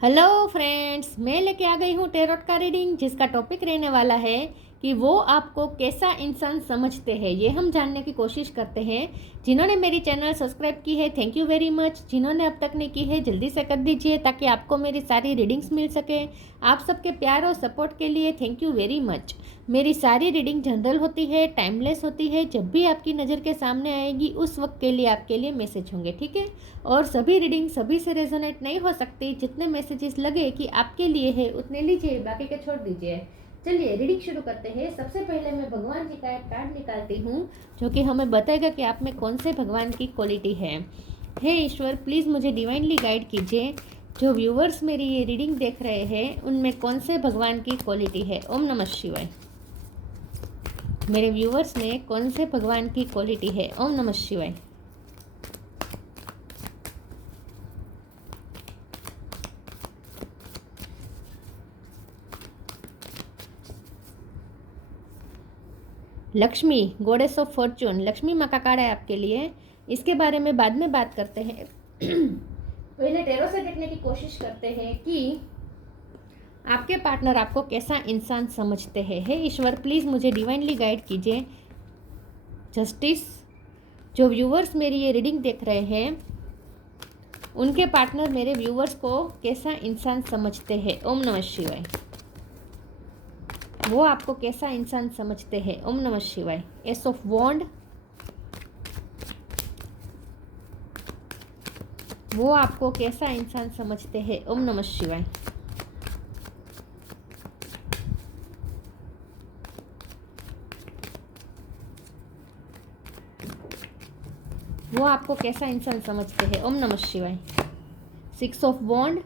Hello friends, मैं लेके आ गई हूँ टेरोट का रीडिंग, जिसका टॉपिक रहने वाला है कि वो आपको कैसा इंसान समझते हैं। ये हम जानने की कोशिश करते हैं। जिन्होंने मेरी चैनल सब्सक्राइब की है, थैंक यू वेरी मच। जिन्होंने अब तक नहीं की है, जल्दी से कर दीजिए ताकि आपको मेरी सारी रीडिंग्स मिल सके। आप सबके प्यार और सपोर्ट के लिए थैंक यू वेरी मच। मेरी सारी रीडिंग जनरल होती है, टाइमलेस होती है। जब भी आपकी नज़र के सामने आएगी उस वक्त के लिए आपके लिए मैसेज होंगे, ठीक है। और सभी रीडिंग सभी से रेजोनेट नहीं हो सकती। जितने मैसेजेस लगे कि आपके लिए है उतने लीजिए, बाकी के छोड़ दीजिए। चलिए रीडिंग शुरू करते हैं। सबसे पहले मैं भगवान जी का एक कार्ड निकालती हूँ, जो कि हमें बताएगा कि आप में कौन से भगवान की क्वालिटी है। हे ईश्वर, प्लीज़ मुझे डिवाइनली गाइड कीजिए। जो व्यूवर्स मेरी ये रीडिंग देख रहे हैं उनमें कौन से भगवान की क्वालिटी है। ओम नमः शिवाय। मेरे व्यूवर्स में कौन से भगवान की क्वालिटी है। ओम नमः शिवाय। Lakshmi, goddess of Fortune, Lakshmi माँ का कार्ड है आपके लिए। इसके बारे में बाद में बात करते हैं। पहले टेरो से देखने की कोशिश करते हैं कि आपके पार्टनर आपको कैसा इंसान समझते हैं। हे ईश्वर, प्लीज़ मुझे डिवाइनली गाइड कीजिए। जस्टिस, जो व्यूवर्स मेरी ये रीडिंग देख रहे हैं उनके पार्टनर मेरे व्यूवर्स को कैसा इंसान समझते हैं। ओम नमः शिवाय। वो आपको कैसा इंसान समझते हैं। ओम नमः शिवाय। एस ऑफ वॉन्ड, वो आपको कैसा इंसान समझते हैं। ओम नमः शिवाय। वो आपको कैसा इंसान समझते हैं। ओम नमः शिवाय। Six of wand,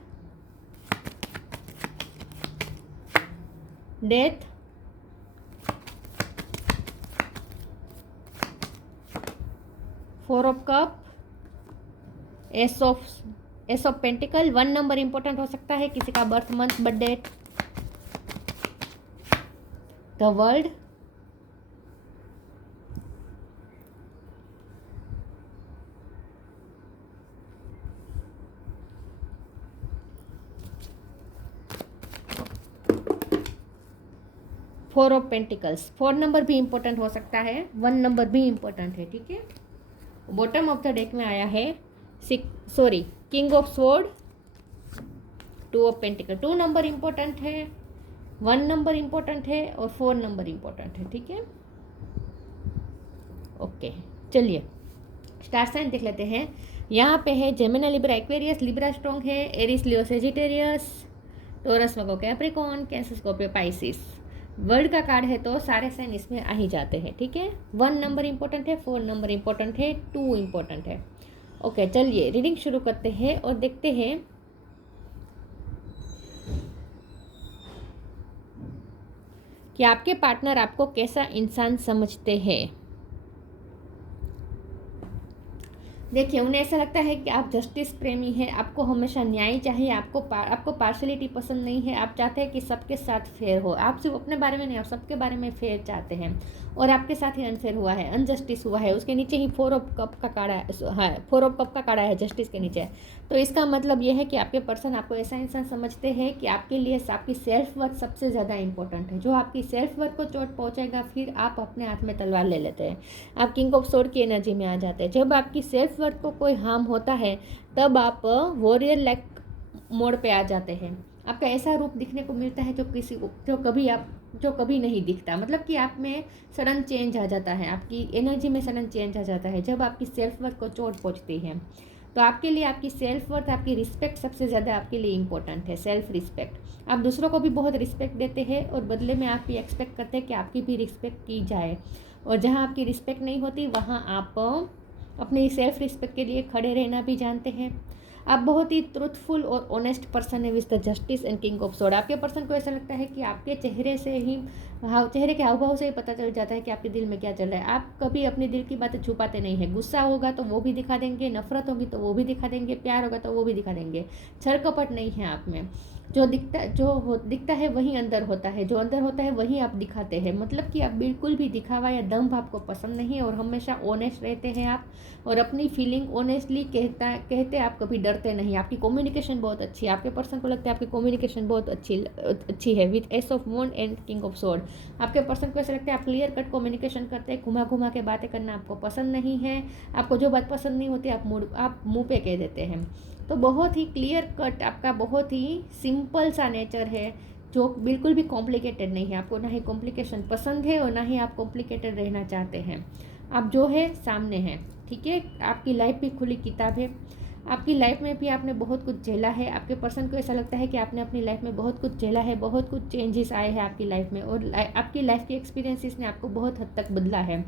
death, four of cup, ace of pentacle. One number important हो सकता है, किसी का birth month, birth date. The world, four of pentacles. Four number भी इंपॉर्टेंट हो सकता है, वन नंबर भी इंपॉर्टेंट है, ठीक है। बॉटम ऑफ द डेक में आया है king of sword, two of pentacle. Two number important है, वन नंबर इंपॉर्टेंट है और फोर नंबर इंपॉर्टेंट है, ठीक है। ओके, चलिए स्टार साइन देख लेते हैं। यहाँ पे है Gemini, Libra, Aquarius. Libra strong है, Aries, Leo, Sagittarius, Taurus, Virgo, Capricorn, Cancer, Scorpio, Pisces. World का कार्ड है तो सारे साइन इसमें आ ही जाते हैं, ठीक है। वन नंबर इंपॉर्टेंट है, फोर नंबर इंपॉर्टेंट है, टू इंपॉर्टेंट है। ओके, चलिए रीडिंग शुरू करते हैं और देखते हैं कि आपके पार्टनर आपको कैसा इंसान समझते हैं। देखिए, उन्हें ऐसा लगता है कि आप जस्टिस प्रेमी हैं, आपको हमेशा न्याय चाहिए, आपको पार्शलिटी पसंद नहीं है। आप चाहते हैं कि सबके साथ फेयर हो। आप सिर्फ अपने बारे में नहीं, आप सबके बारे में फेयर चाहते हैं। और आपके साथ ही अनफेयर हुआ है, अनजस्टिस हुआ है। उसके नीचे ही फोर ऑफ कप का काड़ा है, फोर ऑफ कप का काड़ा है जस्टिस के नीचे। तो इसका मतलब यह है कि आपके पर्सन आपको ऐसा इंसान समझते हैं कि आपके लिए आपकी सेल्फ वर्थ सबसे ज़्यादा इंपॉर्टेंट है। जो आपकी सेल्फ वर्थ को चोट पहुँचाएगा, फिर आप अपने हाथ में तलवार ले लेते हैं। आप किंग ऑफ सोर्ड की एनर्जी में आ जाते हैं। जब आपकी सेल्फ वर्थ को कोई हार्म होता है तब आप वॉरियर लाइक मोड पे आ जाते हैं। आपका ऐसा रूप दिखने को मिलता है जो कभी नहीं दिखता। मतलब कि आप में सडन चेंज आ जाता है, आपकी एनर्जी में सडन चेंज आ जाता है जब आपकी सेल्फ वर्थ को चोट पहुंचती है। तो आपके लिए आपकी सेल्फ वर्थ, आपकी रिस्पेक्ट सबसे ज़्यादा आपके लिए इम्पोर्टेंट है। Self respect. आप दूसरों को भी बहुत रिस्पेक्ट देते हैं और बदले में आप भी एक्सपेक्ट करते हैं कि आपकी भी रिस्पेक्ट की जाए। और जहाँ आपकी रिस्पेक्ट नहीं होती वहाँ आप अपने सेल्फ रिस्पेक्ट के लिए खड़े रहना भी जानते हैं। आप बहुत ही ट्रूथफुल और ऑनेस्ट पर्सन है with the justice and king of sword. आपके पर्सन को ऐसा लगता है कि आपके चेहरे के हाव भाव से ही पता चल जाता है कि आपके दिल में क्या चल रहा है। आप कभी अपने दिल की बातें छुपाते नहीं हैं। गुस्सा होगा तो वो भी दिखा देंगे, नफरत होगी तो वो भी दिखा देंगे, प्यार होगा तो वो भी दिखा देंगे। छल कपट नहीं है आप में। दिखता है वही अंदर होता है, जो अंदर होता है वही आप दिखाते हैं। मतलब कि आप बिल्कुल भी दिखावा या दम्भ आपको पसंद नहीं है और हमेशा ऑनेस्ट रहते हैं आप, और अपनी फीलिंग ऑनेस्टली कहते आप कभी डरते नहीं। आपकी कम्युनिकेशन बहुत अच्छी है, आपके पर्सन को लगता है आपकी कम्युनिकेशन बहुत अच्छी है with ace of wand and king of sword. आपके पर्सन को ऐसा लगता है आप क्लियर कट कम्युनिकेशन करते हैं, घुमा घुमा के बातें करना आपको पसंद नहीं है। आपको जो बात पसंद नहीं होती आप मुँह पे कह देते हैं। तो बहुत ही क्लियर कट आपका बहुत ही सिंपल सा नेचर है, जो बिल्कुल भी कॉम्प्लिकेटेड नहीं है। आपको ना ही कॉम्प्लिकेशन पसंद है और ना ही आप कॉम्प्लिकेटेड रहना चाहते हैं। आप जो है सामने हैं, ठीक है। आपकी लाइफ भी खुली किताब है, आपकी लाइफ में भी आपने बहुत कुछ झेला है। आपके पर्सन को ऐसा लगता है कि आपने अपनी लाइफ में बहुत कुछ झेला है, बहुत कुछ चेंजेस आए हैं आपकी लाइफ में, और आपकी लाइफ के एक्सपीरियंसेस ने आपको बहुत हद तक बदला है।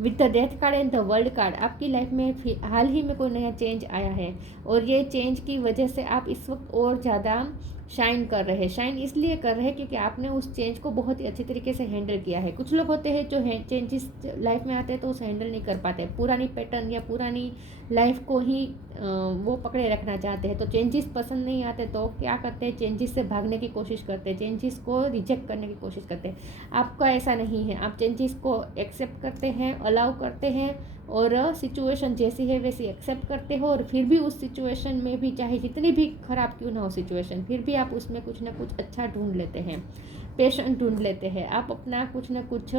With the death card and the world card आपकी लाइफ में हाल ही में कोई नया चेंज आया है, और ये चेंज की वजह से आप इस वक्त और ज़्यादा शाइन कर रहे हैं। शाइन इसलिए कर रहे हैं क्योंकि आपने उस चेंज को बहुत ही अच्छी तरीके से हैंडल किया है। कुछ लोग होते हैं जो चेंजेस लाइफ में आते हैं तो उसे हैंडल नहीं कर पाते, पुरानी पैटर्न या पुरानी लाइफ को ही वो पकड़े रखना चाहते हैं। तो चेंजेस पसंद नहीं आते तो क्या करते हैं, चेंजेस से भागने की कोशिश करते हैं, चेंजेस को रिजेक्ट करने की कोशिश करते हैं। आपका ऐसा नहीं है, आप चेंजेस को एक्सेप्ट करते हैं, अलाउ करते हैं, और सिचुएशन जैसी है वैसी एक्सेप्ट करते हो, और फिर भी उस सिचुएशन में भी चाहे जितनी भी ख़राब क्यों ना हो सिचुएशन, फिर भी आप उसमें कुछ ना कुछ अच्छा ढूंढ लेते हैं, पैशन ढूंढ लेते हैं, आप अपना कुछ ना कुछ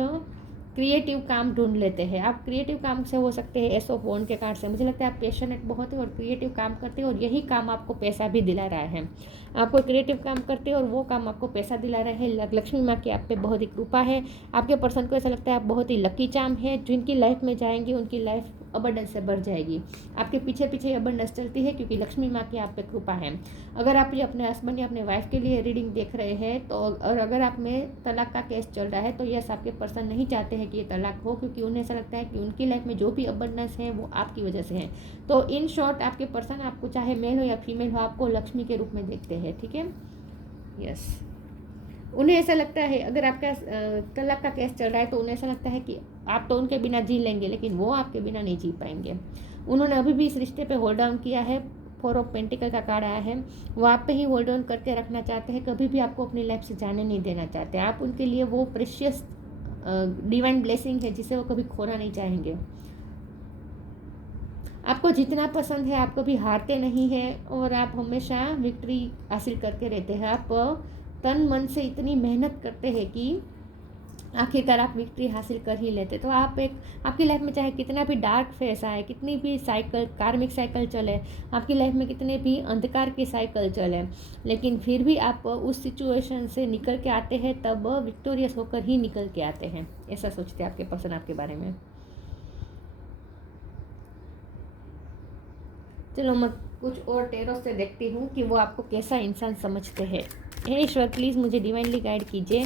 क्रिएटिव काम ढूंढ लेते हैं। आप क्रिएटिव काम से हो सकते हैं एस ऑफ वॉन्ड के कार्ड से। मुझे लगता है आप पैशनेट बहुत है और क्रिएटिव काम करते हो, और यही काम आपको पैसा भी दिला रहा है। आपको क्रिएटिव काम करते हो और वो काम आपको पैसा दिला रहा है। लक्ष्मी माँ की आप पे बहुत ही कृपा है। आपके पर्सन को ऐसा लगता है आप बहुत ही लकी चार्म है, जिनकी लाइफ में जाएंगे उनकी लाइफ अबंडेंस से बढ़ जाएगी। आपके पीछे पीछे अबंडेंस चलती है क्योंकि लक्ष्मी माँ की आप पे कृपा है। अगर आप ये अपने हस्बैंड या अपने वाइफ के लिए रीडिंग देख रहे हैं तो, और अगर आप में तलाक का केस चल रहा है तो यस, आपके पर्सन नहीं चाहते हैं कि ये तलाक हो, क्योंकि उन्हें ऐसा लगता है कि उनकी लाइफ में जो भी अबंडेंस है वो आपकी वजह से है। तो इन शॉर्ट आपके पर्सन आपको चाहे मेल हो या फीमेल हो, आपको लक्ष्मी के रूप में देखते हैं, ठीक है। यस, उन्हें ऐसा लगता है अगर आपका तलाक का केस चल रहा है तो उन्हें ऐसा लगता है कि आप तो उनके बिना जी लेंगे, लेकिन वो आपके बिना नहीं जी पाएंगे। उन्होंने अभी भी इस रिश्ते पे होल्ड ऑन किया है। 4 ऑफ पेंटिकल का कार्ड आया है, वो आप पे ही होल्ड ऑन करके रखना चाहते हैं, कभी भी आपको अपनी लाइफ से जाने नहीं देना चाहते। आप उनके लिए वो प्रेशियस डिवाइन ब्लेसिंग है जिसे वो कभी खोना नहीं चाहेंगे। आपको जितना पसंद है, आप कभी हारते नहीं हैं और आप हमेशा विक्ट्री हासिल करके रहते हैं। आप तन मन से इतनी मेहनत करते हैं कि आखिरकार आप विक्ट्री हासिल कर ही लेते। तो आपकी लाइफ में चाहे कितना भी डार्क फेस आए, कितनी भी कार्मिक साइकिल चले, आपकी लाइफ में कितने भी अंधकार की साइकिल चले, लेकिन फिर भी आप उस सिचुएशन से निकल के आते हैं, तब विक्टोरियस होकर ही निकल के आते हैं। ऐसा सोचते हैं आपके पर्सन आपके बारे में। चलो मैं कुछ और टेरो से देखती हूँ कि वो आपको कैसा इंसान समझते हैं। हे ईश्वर, प्लीज़ मुझे डिवाइनली गाइड कीजिए,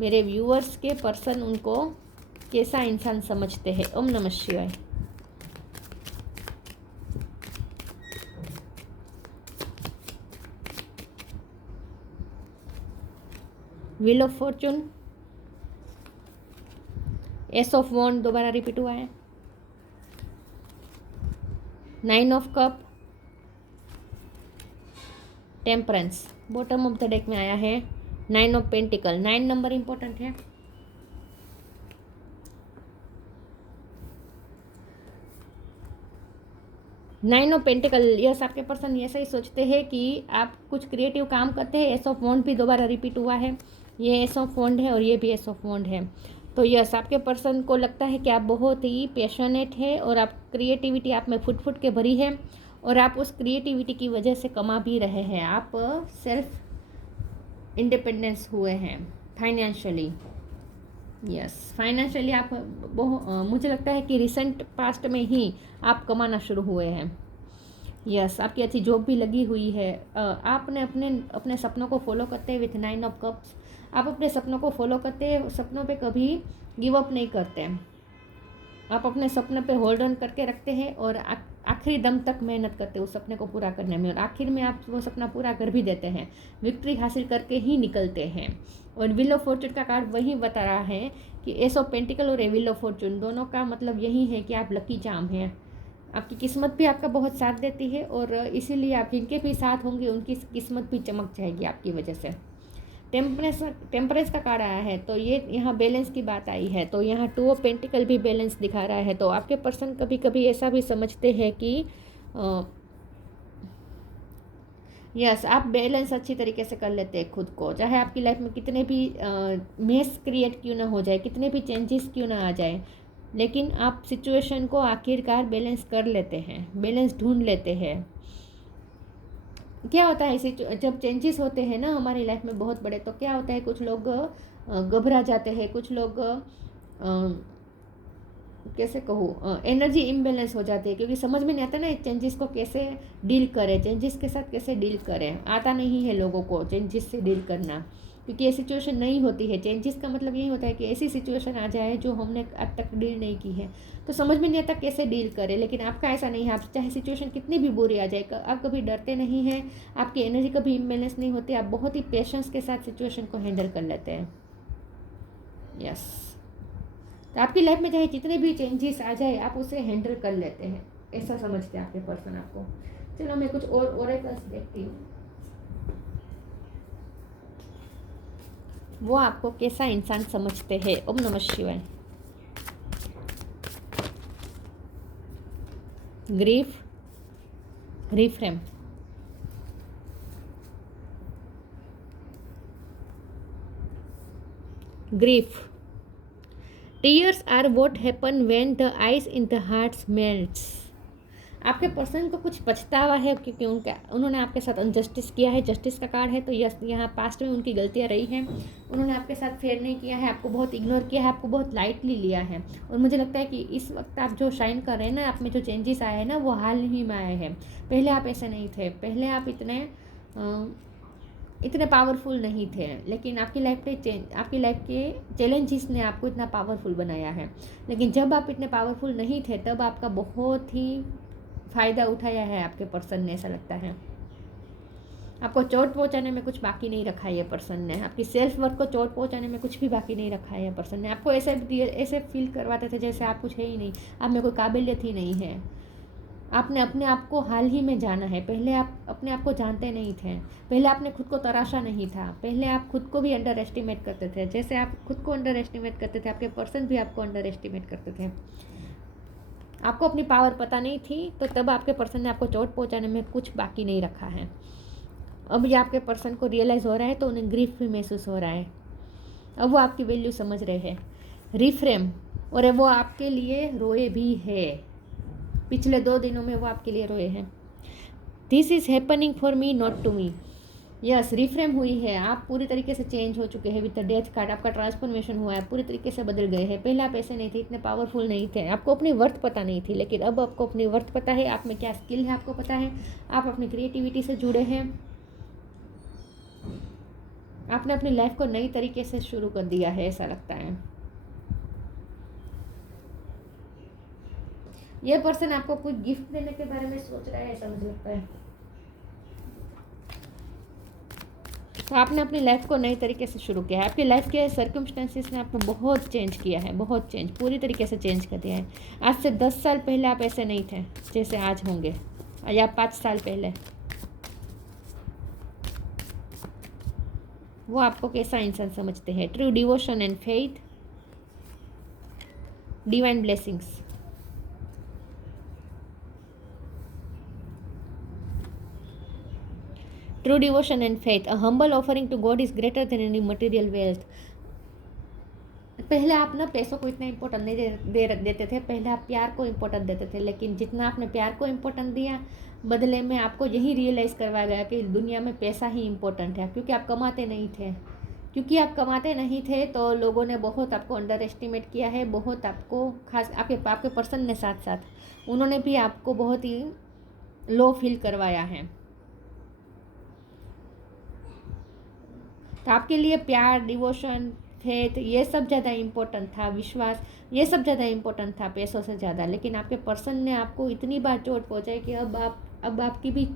मेरे व्यूअर्स के पर्सन उनको कैसा इंसान समझते हैं। ओम नमः शिवाय। Wheel of fortune, ace of wand दोबारा रिपीट हुआ है, 9 of cup, temperance. Bottom of the deck में आया है 9 ऑफ पेंटिकल। 9 नंबर इंपॉर्टेंट है। नाइन ऑफ पेंटिकल, यस, आपके पर्सन ऐसा ही सोचते हैं कि आप कुछ क्रिएटिव काम करते हैं। एस ऑफ वॉन्ड भी दोबारा रिपीट हुआ है, ये एस ऑफ वॉन्ड है और ये भी एस ऑफ वॉन्ड है। तो यस, आपके पर्सन को लगता है कि आप बहुत ही पैशनेट है और आप क्रिएटिविटी आप में फुट फुट के भरी है, और आप उस क्रिएटिविटी की वजह से कमा भी रहे हैं। आप सेल्फ इंडिपेंडेंस हुए हैं फाइनेंशियली। यस, फाइनेंशियली आप मुझे लगता है कि रिसेंट पास्ट में ही आप कमाना शुरू हुए हैं। यस, आपकी अच्छी जॉब भी लगी हुई है। आपने अपने सपनों को फॉलो करते हैं विथ 9 ऑफ कप्स। आप अपने सपनों को फॉलो करते हैं, सपनों पे कभी गिव अप नहीं करते। आप अपने सपने पे होल्ड ऑन करके रखते हैं और आखिरी दम तक मेहनत करते हैं उस सपने को पूरा करने में, और आखिर में आप वो सपना पूरा कर भी देते हैं, विक्ट्री हासिल करके ही निकलते हैं। और व्हील ऑफ फॉर्चून का कार्ड वही बता रहा है कि एस ऑफ पेंटिकल और व्हील ऑफ फॉर्चून दोनों का मतलब यही है कि आप लकी चार्म हैं। आपकी किस्मत भी आपका बहुत साथ देती है और इसीलिए आप जिनके भी साथ होंगे उनकी किस्मत भी चमक जाएगी आपकी वजह से। टेम्परेंस का कार्ड आया है तो ये यहाँ बैलेंस की बात आई है, तो यहाँ 2 ऑफ पेंटिकल भी बैलेंस दिखा रहा है। तो आपके पर्सन कभी कभी ऐसा भी समझते हैं कि यस आप बैलेंस अच्छी तरीके से कर लेते हैं खुद को, चाहे आपकी लाइफ में कितने भी मेस क्रिएट क्यों ना हो जाए, कितने भी चेंजेस क्यों ना आ जाए, लेकिन आप सिचुएशन को आखिरकार बैलेंस कर लेते हैं, बैलेंस ढूंढ लेते हैं। क्या होता है इसे जब चेंजेस होते हैं ना हमारी लाइफ में बहुत बड़े, तो क्या होता है कुछ लोग घबरा जाते हैं, कुछ लोग कैसे कहूँ एनर्जी इम्बेलेंस हो जाती है, क्योंकि समझ में नहीं आता ना चेंजेस को कैसे डील करें, चेंजेस के साथ कैसे डील करें। आता नहीं है लोगों को चेंजेस से डील करना, क्योंकि ये सिचुएशन नहीं होती है। चेंजेस का मतलब यही होता है कि ऐसी सिचुएशन आ जाए जो हमने आज तक डील नहीं की है, तो समझ में नहीं आता कैसे डील करें। लेकिन आपका ऐसा नहीं है, आप चाहे सिचुएशन कितनी भी बुरी आ जाए आप कभी डरते नहीं हैं, आपकी एनर्जी कभी इम्बेलेंस नहीं होती, आप बहुत ही पेशेंस के साथ सिचुएशन को हैंडल कर लेते हैं। यस तो आपकी लाइफ में चाहे जितने भी चेंजेस आ जाए आप उसे हैंडल कर लेते हैं, ऐसा समझते हैं आपके पर्सन आपको। चलो मैं कुछ और ओरेकल्स देखती हूँ, वो आपको कैसा इंसान समझते हैं। ओम नमः शिवाय। Grief, reframe, grief. Tears are what happen when the ice in the heart melts. आपके पर्सन को कुछ पछतावा है क्योंकि उन्होंने आपके साथ अनजस्टिस किया है। जस्टिस का कार्ड है, तो यस यहाँ पास्ट में उनकी गलतियाँ रही हैं, उन्होंने आपके साथ फेयर नहीं किया है, आपको बहुत इग्नोर किया है, आपको बहुत लाइटली लिया है। और मुझे लगता है कि इस वक्त आप जो शाइन कर रहे हैं ना, आप में जो चेंजेस आए हैं ना वो हाल ही में आए हैं। पहले आप ऐसे नहीं थे, पहले आप इतने पावरफुल नहीं थे, लेकिन आपकी लाइफ के चैलेंजेस ने आपको इतना पावरफुल बनाया है। लेकिन जब आप इतने पावरफुल नहीं थे तब आपका बहुत ही फ़ायदा उठाया है आपके पर्सन ने, ऐसा लगता है। आपको चोट पहुंचाने में कुछ बाकी नहीं रखा है ये पर्सन ने, आपकी सेल्फ वर्थ को चोट पहुंचाने में कुछ भी बाकी नहीं रखा है ये पर्सन ने। आपको ऐसे फील करवाते थे जैसे आप कुछ है ही नहीं, आप में कोई काबिलियत ही नहीं है। आपने अपने आप को हाल ही में जाना है, पहले आप अपने आप को जानते नहीं थे, पहले आपने खुद को तराशा नहीं था, पहले आप खुद को भी अंडर एस्टिमेट करते थे। जैसे आप खुद को अंडर एस्टिमेट करते थे, आपके पर्सन भी आपको अंडर एस्टिमेट करते थे। आपको अपनी पावर पता नहीं थी, तो तब आपके पर्सन ने आपको चोट पहुंचाने में कुछ बाकी नहीं रखा है। अब ये आपके पर्सन को रियलाइज़ हो रहा है, तो उन्हें ग्रीफ भी महसूस हो रहा है। अब वो आपकी वैल्यू समझ रहे हैं। रिफ्रेम, और वो आपके लिए रोए भी है, पिछले 2 दिनों में वो आपके लिए रोए हैं। This is happening for me not to me. Yes reframe हुई है, आप पूरी तरीके से चेंज हो चुके हैं विद द डेथ कार्ड। आपका ट्रांसफॉर्मेशन हुआ है, पूरी तरीके से बदल गए हैं। पहले आप ऐसे नहीं थे, इतने पावरफुल नहीं थे, आपको अपनी वर्थ पता नहीं थी, लेकिन अब आपको अपनी वर्थ पता है, आप में क्या स्किल है आपको पता है, आप अपनी क्रिएटिविटी से जुड़े हैं, आपने अपनी लाइफ को नई तरीके से शुरू कर दिया है, ऐसा लगता है। ये पर्सन आपको कोई गिफ्ट देने के बारे में सोच रहा है, ऐसा मुझे लगता है। तो आपने अपनी लाइफ को नई तरीके से शुरू किया है। आपकी लाइफ के सर्कमस्टेंसेस ने आपको बहुत चेंज किया है, बहुत चेंज, पूरी तरीके से चेंज कर दिया है। आज से 10 साल पहले आप ऐसे नहीं थे जैसे आज होंगे, या 5 साल पहले। वो आपको कैसा इंसान समझते हैं। True devotion and faith, divine blessings. True devotion and faith, a humble offering to God is greater than any material wealth. पहले आप ना पैसों को इतना इम्पोर्टेंट नहीं देते थे, पहले आप प्यार को इम्पोर्टेंट देते थे, लेकिन जितना आपने प्यार को इम्पोर्टेंट दिया, बदले में आपको यही रियलाइज़ करवाया गया कि दुनिया में पैसा ही इम्पोर्टेंट है। क्योंकि आप कमाते नहीं थे, तो लोगों ने बहुत आपको अंडर एस्टिमेट किया है, बहुत आपको, खास आपके पर्सन ने साथ साथ उन्होंने भी आपको बहुत ही लो फील करवाया है। तो आपके लिए प्यार, डिवोशन, फेथ, ये सब ज़्यादा इम्पोर्टेंट था, विश्वास, ये सब ज़्यादा इम्पोर्टेंट था पैसों से ज़्यादा। लेकिन आपके पर्सन ने आपको इतनी बार चोट पहुँचाई कि अब आपकी भी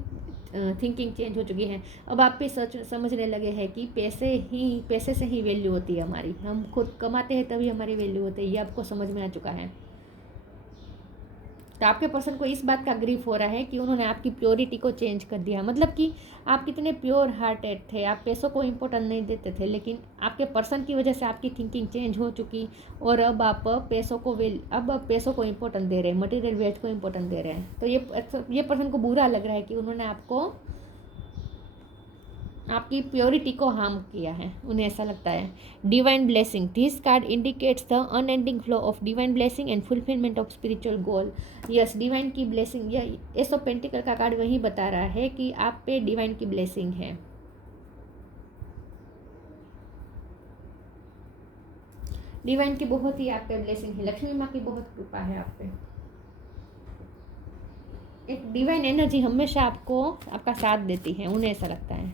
थिंकिंग चेंज हो चुकी है। अब आप भी समझने लगे हैं कि पैसे से ही वैल्यू होती है हमारी, हम खुद कमाते हैं तभी हमारी वैल्यू होती है, ये आपको समझ में आ चुका है। तो आपके पर्सन को इस बात का ग्रीफ हो रहा है कि उन्होंने आपकी प्योरिटी को चेंज कर दिया। मतलब कि आप कितने प्योर हार्टेड थे, आप पैसों को इम्पोर्टेंट नहीं देते थे, लेकिन आपके पर्सन की वजह से आपकी थिंकिंग चेंज हो चुकी और अब आप पैसों को पैसों को इम्पोर्टेंट दे रहे हैं, मटेरियल वेल्थ को इम्पोर्टेंट दे रहे हैं। तो ये पर्सन को बुरा लग रहा है कि उन्होंने आपकी प्योरिटी को हार्म किया है, उन्हें ऐसा लगता है। Divine blessing, this card indicates the unending flow of divine blessing and fulfilment of spiritual goal. Yes, divine की ब्लेसिंग, यह एस ऑफ पेंटिकल का कार्ड वही बता रहा है कि आप पे डिवाइन की ब्लेसिंग है। डिवाइन की बहुत ही आप पे ब्लेसिंग है, लक्ष्मी माँ की बहुत कृपा है आप पे। एक डिवाइन एनर्जी हमेशा आपको आपका साथ देती है, उन्हें ऐसा लगता है।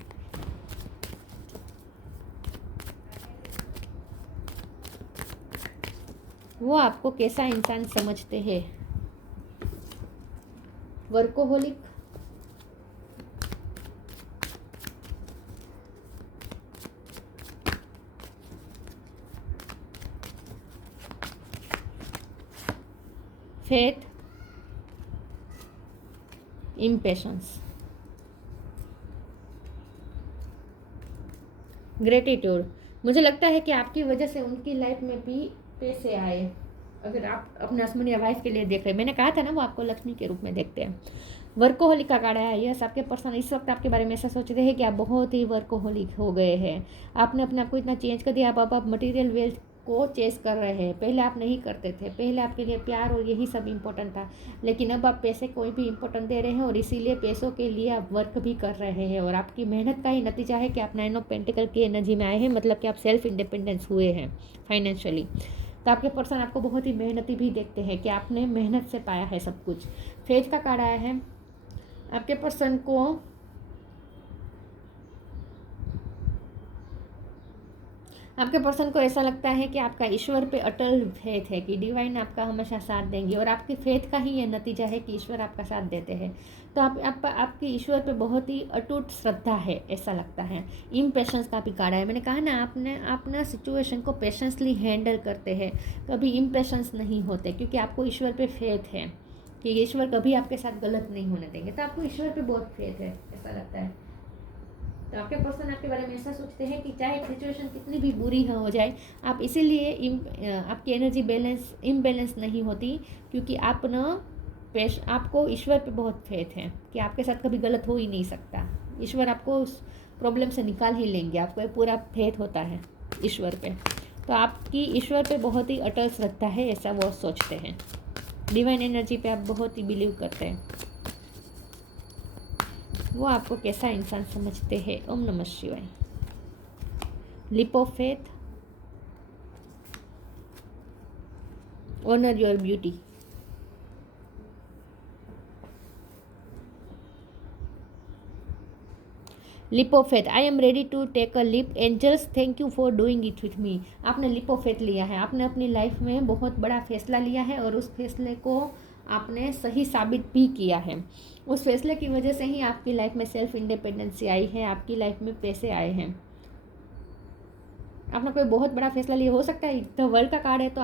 वो आपको कैसा इंसान समझते हैं? Workaholic, faith, impatience, gratitude. मुझे लगता है कि आपकी वजह से उनकी लाइफ में भी पैसे आए। अगर आप अपने हस्बैंड या वाइफ के लिए देख रहे हैं, मैंने कहा था ना वो आपको लक्ष्मी के रूप में देखते हैं। वर्कोहोलिक का कार्ड है। यस, आपके पर्सन इस वक्त आपके बारे में ऐसा सोच रहे हैं कि आप बहुत ही वर्कोहोलिक हो गए हैं। आपने अपने आप को इतना चेंज कर दिया, आप मटेरियल वेल्थ को चेस कर रहे हैं। पहले आप नहीं करते थे, पहले आपके लिए प्यार और यही सब इम्पोर्टेंट था, लेकिन अब आप पैसे कोई भी इम्पोर्टेंट दे रहे हैं और इसीलिए पैसों के लिए आप वर्क भी कर रहे हैं। और आपकी मेहनत का ही नतीजा है कि आप 9 ऑफ पेंटिकल की एनर्जी में आए हैं, मतलब कि आप सेल्फ इंडिपेंडेंस हुए हैं फाइनेंशियली। तो आपके पर्सन आपको बहुत ही मेहनती भी देखते हैं कि आपने मेहनत से पाया है सब कुछ। फेथ का कार्ड आया है। आपके पर्सन को ऐसा लगता है कि आपका ईश्वर पे अटल फेथ है, कि डिवाइन आपका हमेशा साथ देंगे और आपकी फेथ का ही ये नतीजा है कि ईश्वर आपका साथ देते हैं। तो आपकी ईश्वर पे बहुत ही अटूट श्रद्धा है, ऐसा लगता है। इम्पेशंस का भी कार्ड है। मैंने कहा ना, अपना सिचुएशन को पेशेंसली हैंडल करते हैं, कभी इम्पेशंस नहीं होते, क्योंकि आपको ईश्वर पे फेथ है कि ईश्वर कभी आपके साथ गलत नहीं होने देंगे। तो आपको ईश्वर पे बहुत फेथ है, ऐसा लगता है। तो आपके पर्सन आपके बारे में ऐसा सोचते हैं कि चाहे सिचुएशन कितनी भी बुरी हो जाए, आप इसीलिए आपकी एनर्जी इम्बैलेंस नहीं होती, क्योंकि आपको ईश्वर पे बहुत फेथ है कि आपके साथ कभी गलत हो ही नहीं सकता। ईश्वर आपको उस प्रॉब्लम से निकाल ही लेंगे, आपको पूरा फेथ होता है ईश्वर पे। तो आपकी ईश्वर पे बहुत ही अटल श्रद्धा है, ऐसा वो सोचते हैं। डिवाइन एनर्जी पे आप बहुत ही बिलीव करते हैं। वो आपको कैसा इंसान समझते हैं? ओम नमः शिवाय। Leap of faith, honour your beauty, leap of faith, I am ready to take a leap, angels thank you for doing it with me. आपने लिप ऑफ फेथ लिया है, आपने अपनी लाइफ में बहुत बड़ा फैसला लिया है और उस फैसले को आपने सही साबित भी किया है। उस फैसले की वजह से ही आपकी लाइफ में सेल्फ इंडिपेंडेंसी आई है, आपकी लाइफ में पैसे आए हैं। आपने कोई बहुत बड़ा फैसला लिया, हो सकता है द वर्ल्ड का कार्ड है, तो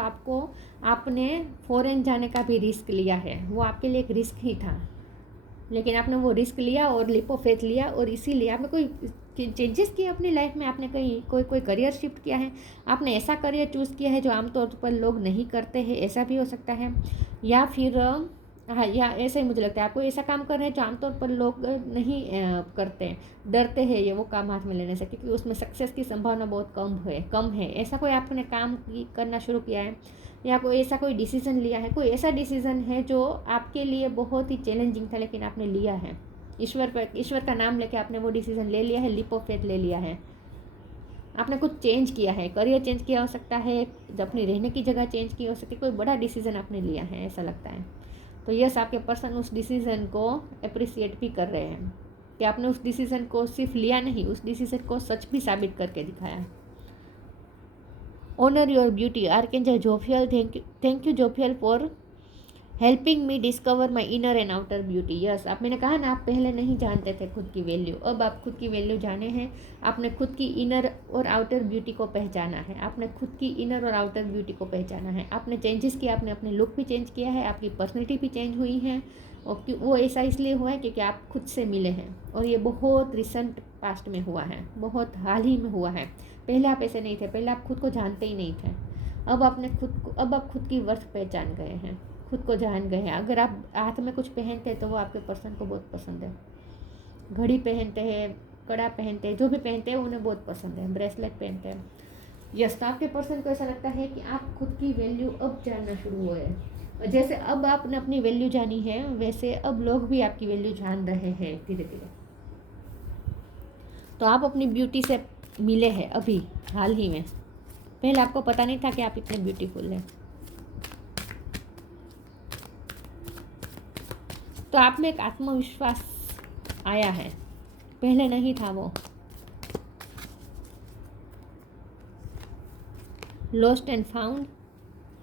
आपने फॉरेन जाने का भी रिस्क लिया है। वो आपके लिए एक रिस्क ही था, लेकिन आपने वो रिस्क लिया और लिप ऑफ फेथ लिया, और इसीलिए आपने कोई चेंजेस किए अपनी लाइफ में। आपने कोई करियर शिफ्ट किया है, आपने ऐसा करियर चूज़ किया है जो आमतौर पर लोग नहीं करते हैं, ऐसा भी हो सकता है। या फिर हाँ, या ऐसा ही मुझे लगता है, आपको ऐसा काम कर रहे हैं जो आमतौर पर लोग नहीं करते हैं, डरते हैं ये वो काम हाथ में लेने से, क्योंकि उसमें सक्सेस की संभावना बहुत कम है। ऐसा कोई आपने काम करना शुरू किया है, या कोई ऐसा कोई डिसीज़न लिया है, कोई ऐसा डिसीज़न है जो आपके लिए बहुत ही चैलेंजिंग था, लेकिन आपने लिया है। ईश्वर का नाम लेके आपने वो डिसीज़न ले लिया है, लिप ऑफ फेथ ले लिया है। आपने कुछ चेंज किया है, करियर चेंज किया हो सकता है, अपनी रहने की जगह चेंज की हो सकती है, कोई बड़ा डिसीज़न आपने लिया है, ऐसा लगता है। तो यस, आपके पर्सन उस डिसीज़न को अप्रिसिएट भी कर रहे हैं कि आपने उस डिसीज़न को सिर्फ लिया नहीं, उस डिसीज़न को सच भी साबित करके दिखाया है। Honour your beauty, archangel Jophiel, thank you Jophiel for helping me discover my inner and outer beauty. Yes, आप मैंने कहा ना आप पहले नहीं जानते थे खुद की वैल्यू, अब आप खुद की वैल्यू जाने हैं। आपने खुद की इनर और आउटर ब्यूटी को पहचाना है, आपने खुद की इनर और आउटर ब्यूटी को पहचाना है। आपने चेंजेस किया, आपने अपने लुक भी चेंज किया है, आपकी पर्सनैलिटी भी चेंज हुई है। और वो ऐसा इसलिए हुआ है क्योंकि आप खुद से मिले हैं, और ये बहुत रिसेंट पास्ट में हुआ है, बहुत हाल ही में हुआ है। पहले आप ऐसे नहीं थे, पहले आप खुद को जानते ही नहीं थे। अब आप खुद की वर्थ पहचान गए हैं, खुद को जान गए हैं। अगर आप हाथ में कुछ पहनते हैं तो वो आपके पर्सन को बहुत पसंद है। घड़ी पहनते हैं, कड़ा पहनते हैं, जो भी पहनते हैं उन्हें बहुत पसंद है, ब्रेसलेट पहनते हैं। यस, तो आपके पर्सन को ऐसा लगता है कि आप खुद की वैल्यू अब जानना शुरू हुए हैं। और जैसे अब आपने अपनी वैल्यू जानी है, वैसे अब लोग भी आपकी वैल्यू जान रहे हैं धीरे धीरे। तो आप अपनी ब्यूटी से मिले हैं अभी हाल ही में। पहले आपको पता नहीं था कि आप इतने ब्यूटीफुल हैं। तो आप में एक आत्मविश्वास आया है, पहले नहीं था वो। Lost and found.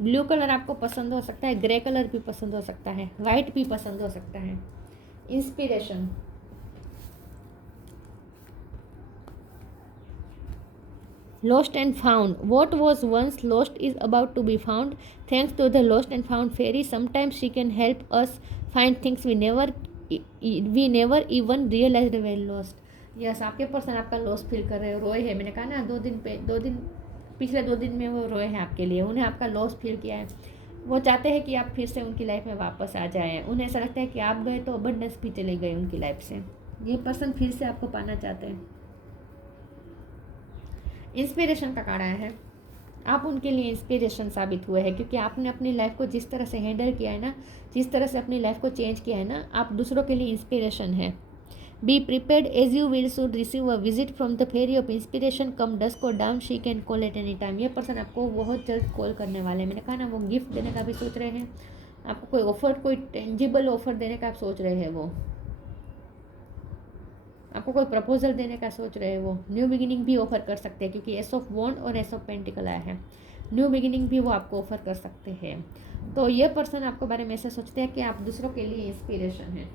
Blue colour आपको पसंद हो सकता है, ग्रे कलर भी पसंद हो सकता है, वाइट भी पसंद हो सकता है। Inspiration. Lost and found. What was once lost is about to be found. Thanks to the lost and found fairy, sometimes she can help us find things we never even realized were lost. Yes, आपके person आपका loss feel कर रहे हो, रोए हैं। मैंने कहा ना पिछले 2 दिन में वो रोए हैं आपके लिए। उन्हें आपका लॉस फील किया है। वो चाहते हैं कि आप फिर से उनकी लाइफ में वापस आ जाएं। उन्हें ऐसा लगता है कि आप गए तो अबंडेंस भी चले गए उनकी लाइफ से। ये पर्सन फिर से आपको पाना चाहते हैं। इंस्पिरेशन का कार्ड आया है। आप उनके लिए इंस्पिरेशन साबित हुए हैं, क्योंकि आपने अपनी लाइफ को जिस तरह से हैंडल किया है ना, जिस तरह से अपनी लाइफ को चेंज किया है ना, आप दूसरों के लिए इंस्पिरेशन है। Be prepared as you will should receive a visit from the fairy of inspiration come dusk और dawn, she can call at any time. ये पर्सन आपको बहुत जल्द कॉल करने वाले हैं। मैंने कहा ना वो गिफ्ट देने का भी सोच रहे हैं आपको, कोई ऑफर, कोई टेंजिबल ऑफर देने का आप सोच रहे हैं। वो आपको कोई प्रपोजल देने का सोच रहे हैं। वो न्यू बिगिनिंग भी ऑफर कर सकते हैं, क्योंकि एस ऑफ वॉन्ड और एस ऑफ पेंटिकल आया है। न्यू बिगिनिंग भी वो आपको ऑफर कर सकते हैं। तो ये पर्सन आपको बारे में ऐसा सोचते हैं कि आप दूसरों के लिए इंस्पिरेशन है।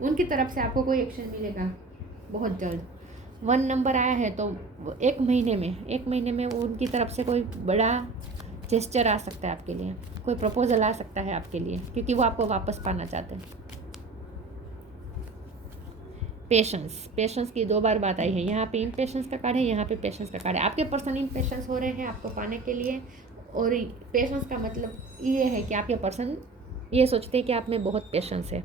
उनकी तरफ से आपको कोई एक्शन मिलेगा बहुत जल्द। 1 नंबर आया है, तो 1 महीने में वो उनकी तरफ से कोई बड़ा जेस्चर आ सकता है आपके लिए, कोई प्रपोजल आ सकता है आपके लिए, क्योंकि वो आपको वापस पाना चाहते हैं। पेशेंस की 2 बार बात आई है। यहाँ पे इम्पेशेंस का कार्ड है, यहाँ पे पेशेंस का कार्ड है। आपके पर्सन इम्पेशेंस हो रहे हैं आपको पाने के लिए, और पेशेंस का मतलब ये है कि आपके पर्सन ये सोचते हैं कि आप में बहुत पेशेंस है।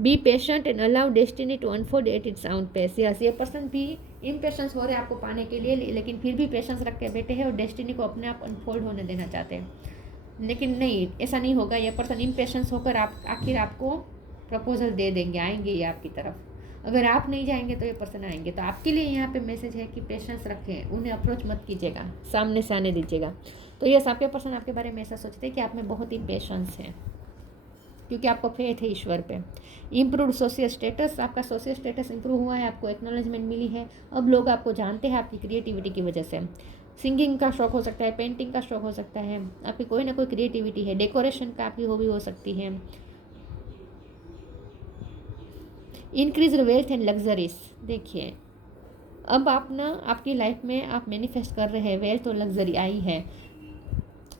Be patient and allow destiny to unfold at its own pace. Yes, ये पर्सन भी इम्पेशेंस हो रहे हैं आपको पाने के लिए, लेकिन फिर भी पेशेंस रख के बैठे हैं और डेस्टिनी को अपने आप अनफोल्ड होने देना चाहते हैं। लेकिन नहीं, ऐसा नहीं होगा। ये पर्सन इम्पेशेंस होकर आखिर आपको प्रपोजल दे देंगे, आएंगे ये आपकी तरफ। अगर आप नहीं जाएंगे तो ये पर्सन आएंगे। तो आपके लिए यहाँ पे मैसेज है कि पेशेंस रखें, उन्हें अप्रोच मत कीजिएगा, सामने से आने दीजिएगा। तो यस, आपके पर्सन आपके बारे में ऐसा सोचते हैं कि आप में बहुत ही पेशेंस है, क्योंकि आपको फेथ है ईश्वर पे। इम्प्रूव्ड सोशल स्टेटस, आपका सोशल स्टेटस इंप्रूव हुआ है, आपको एक्नॉलेजमेंट मिली है। अब लोग आपको जानते हैं आपकी क्रिएटिविटी की वजह से। सिंगिंग का शौक हो सकता है, पेंटिंग का शौक हो सकता है, आपकी कोई ना कोई क्रिएटिविटी है। डेकोरेशन का आपकी हॉबी हो सकती है। Increase wealth and luxuries. देखिए, अब आप ना आपकी लाइफ में आप मैनिफेस्ट कर रहे हैं, वेल्थ और लग्जरी आई है,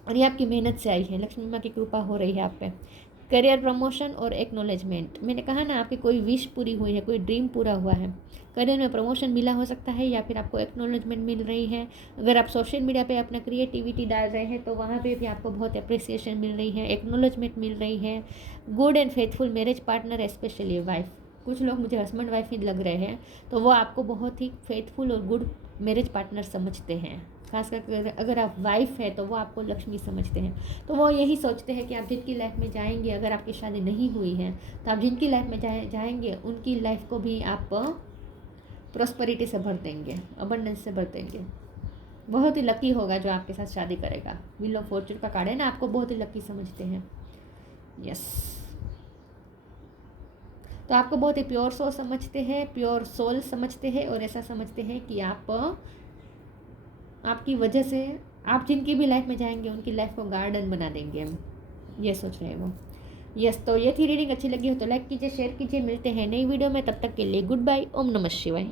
और ये आपकी मेहनत से आई है। लक्ष्मी माँ की कृपा हो रही है आप पे। करियर प्रमोशन और एक्नॉलेजमेंट। मैंने कहा ना आपकी कोई विश पूरी हुई है, कोई ड्रीम पूरा हुआ है। करियर में प्रमोशन मिला हो सकता है, या फिर आपको एक्नॉलेजमेंट मिल रही है। अगर आप सोशल मीडिया पे अपना क्रिएटिविटी डाल रहे हैं तो वहाँ पे भी आपको बहुत अप्रिसिएशन मिल रही है, एक्नॉलेजमेंट मिल रही है। Good and faithful marriage partner, specially wife. कुछ लोग मुझे हस्बैंड वाइफ ही लग रहे हैं, तो वो आपको बहुत ही फेथफुल और गुड मैरिज पार्टनर समझते हैं। खासकर अगर आप वाइफ है तो वो आपको लक्ष्मी समझते हैं। तो वो यही सोचते हैं कि आप जिनकी लाइफ में जाएंगे, अगर आपकी शादी नहीं हुई है तो आप जिनकी लाइफ में जाएंगे उनकी लाइफ को भी आप प्रॉस्पेरिटी से भर देंगे, अबंडेंस से भर देंगे। बहुत ही लकी होगा जो आपके साथ शादी करेगा। व्हील ऑफ फॉर्चून का कार्ड है ना, आपको बहुत ही लकी समझते हैं। यस, तो आपको बहुत ही प्योर सोल समझते हैं, प्योर सोल समझते हैं, और ऐसा समझते हैं कि आपकी वजह से आप जिनकी भी लाइफ में जाएंगे उनकी लाइफ को गार्डन बना देंगे। ये सोच रहे हैं वो। यस, तो ये थी रीडिंग। अच्छी लगी हो तो लाइक कीजिए, शेयर कीजिए। मिलते हैं नई वीडियो में, तब तक के लिए गुड बाय। ओम नमः शिवाय।